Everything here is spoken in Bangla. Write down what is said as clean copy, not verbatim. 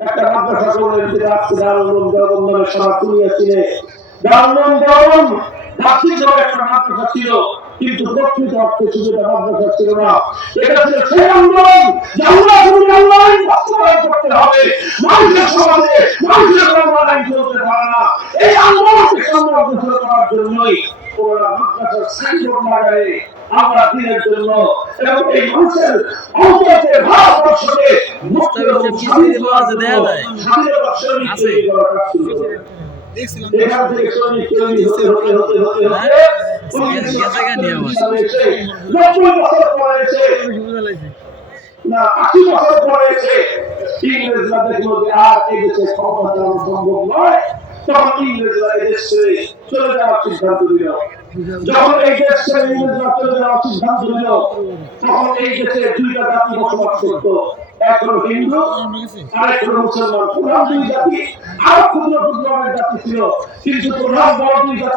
একটা মাদ্রাসা করলেন যেটা আজকে দারুল উলুম দেওবন্দ নামে সনাত কুলিয়াছিলে। দারুল উলুম দেওবন্দ বাহ্যিকভাবে একটা মাদ্রাসা ছিল, কিন্তু প্রকৃত অর্থে শুধু এটা মাদ্রাসা ছিল না, এটা ছিল সেই আন্দোলন যে আল্লাহ তুমি আল্লাহ বাস্তবায়ন করতে হবে। মানুষের সমাজে মানুষের কল্যাণ আইন চলতে পারে না, এই আন্দোলনকে সংগঠিত করার জন্যই ওরা মাদ্রাসার সাইনবোর্ড লাগায় আমরা দিনের জন্য এবং এই মানুষের অন্তরে ভারতবর্ষকে মুক্ত এবং স্বাধীনতা শ্রমিক তৈরি করার কাজ শুরু করে। এখান থেকে শ্রমিক তৈরি হতে হতে হতে হতে হতে 90 বছর পরে এসে না 80 বছর পরে এসে ইংরেজরা দেখলো যে আর এই দেশে ক্ষমতা চালানো সম্ভব নয়, তখন ইংরেজরা এই দেশ ছেড়ে চলে যাওয়ার সিদ্ধান্ত দিল। যখন এই দেশ ছেড়ে ইংরেজরা চলে যাওয়ার সিদ্ধান্ত দিল, তখন এই দেশে দুইটা জাতি বসবাস করত, এক হলো হিন্দু আর এক হলো মুসলমান। প্রধান দুই জাতি, আরো ক্ষুদ্র ক্ষুদ্র অনেক জাতি ছিল, কিন্তু প্রধান বড় দুই জাতি